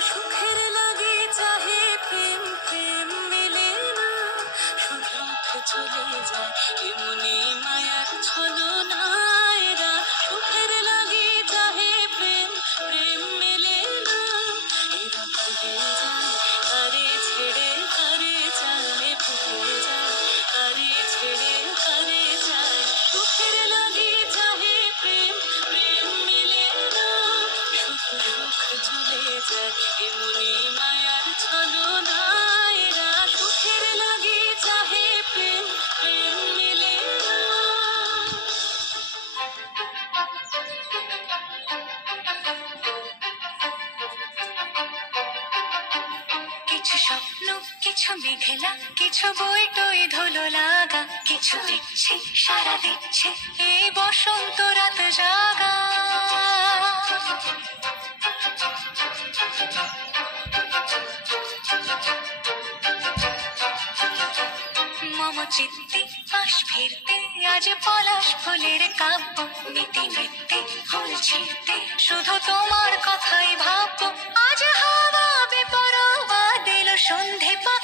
সুখের লাগি চাহে প্রেম, প্রেম মিলে না, শুধু চলে যায় এমনি মায়ার ছলনায়রা। সুখের লাগি চাহে প্রেম, প্রেম মেলে না, এরা ভুলে যায় কারে ছেড়ে কারে চায়, ভুলে যায় কারে ছেড়ে কারে চায়। সুখের লাগি চাহে প্রেম, প্রেম মিলে না, শুধু সুখ চলে যায় এমনি মায়ার ছলনায়রা। সুখের লাগি চাহে প্রেম, প্রেম মিলে না। কিছু স্বপ্ন, কিছু মেঘলা, কিছু বই টই ধুলো লাগা, কিছু দিচ্ছে সারা দিচ্ছে এই বসন্ত রাত জাগা। মম চিত্তে পাশ ফিরতে আজ পলাশ ফুলের কাব্য, নীতি নৃত্যে ফুল ছিঁড়তে শুধু তোমার কথাই ভাববো। আজ হাওয়া বেপরোয়া দিল সন্ধে পাখি